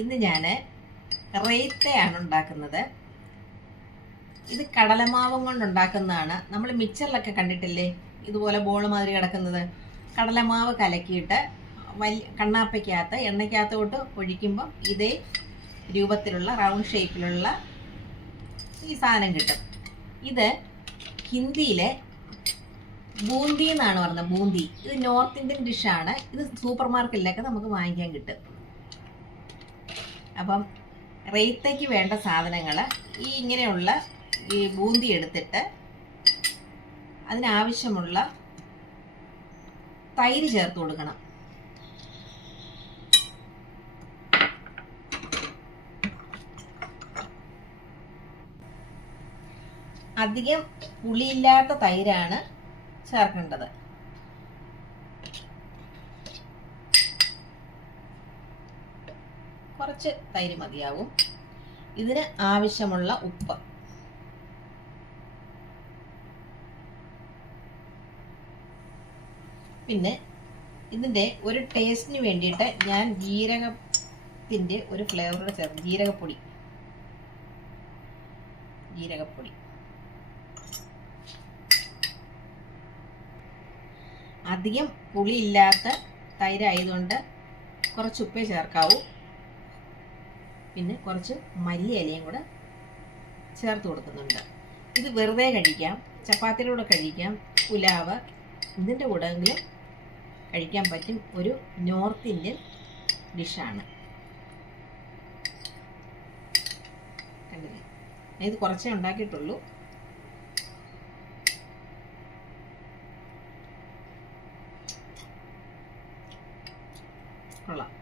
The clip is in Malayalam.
ഇന്ന് ഞാൻ റെയ്ത്തയാണ് ഉണ്ടാക്കുന്നത്. ഇത് കടലമാവും കൊണ്ട് ഉണ്ടാക്കുന്നതാണ്. നമ്മൾ മിക്സറിലൊക്കെ കണ്ടിട്ടില്ലേ ഇതുപോലെ ബോൾ മാതിരി കിടക്കുന്നത്? കടലമാവ് കലക്കിയിട്ട് കണ്ണാപ്പയ്ക്കകത്ത് എണ്ണയ്ക്കകത്തോട്ട് ഒഴിക്കുമ്പം ഇതേ രൂപത്തിലുള്ള റൗണ്ട് ഷേപ്പിലുള്ള ഈ സാധനം കിട്ടും. ഇത് ഹിന്ദിയിലെ ബൂന്തി എന്നാണ് പറയുന്നത്. ബൂന്തി ഇത് നോർത്ത് ഇന്ത്യൻ ഡിഷാണ്. ഇത് സൂപ്പർ മാർക്കറ്റിലൊക്കെ നമുക്ക് വാങ്ങിക്കാൻ കിട്ടും. അപ്പം റെയ്ത്തയ്ക്ക് വേണ്ട സാധനങ്ങൾ ഈ ഇങ്ങനെയുള്ള ഈ ബൂന്തി എടുത്തിട്ട് അതിനാവശ്യമുള്ള തൈര് ചേർത്ത് കൊടുക്കണം. അധികം പുളിയില്ലാത്ത തൈരാണ് ചേർക്കേണ്ടത്. കുറച്ച് തൈര് മതിയാവും. ഇതിന് ആവശ്യമുള്ള ഉപ്പ്, പിന്നെ ഇതിൻ്റെ ഒരു ടേസ്റ്റിന് വേണ്ടിയിട്ട് ഞാൻ ജീരകത്തിൻ്റെ ഒരു ഫ്ലേവർ ചേർത്ത് ജീരകപ്പൊടി അധികം പുളിയില്ലാത്ത തൈരായതുകൊണ്ട് കുറച്ച് ഉപ്പേ ചേർക്കാവൂ. പിന്നെ കുറച്ച് മല്ലിയിലയും കൂടെ ചേർത്ത് കൊടുക്കുന്നുണ്ട്. ഇത് വെറുതെ കഴിക്കാം, ചപ്പാത്തിയുടെ കൂടെ കഴിക്കാം, പുലാവ് ഇതിൻ്റെ കൂടെയെങ്കിലും കഴിക്കാൻ പറ്റും. ഒരു നോർത്ത് ഇന്ത്യൻ ഡിഷാണ്. കണ്ടില്ലേ, ഇത് കുറച്ചേ ഉണ്ടാക്കിയിട്ടുള്ളൂ. കൊള്ളാം.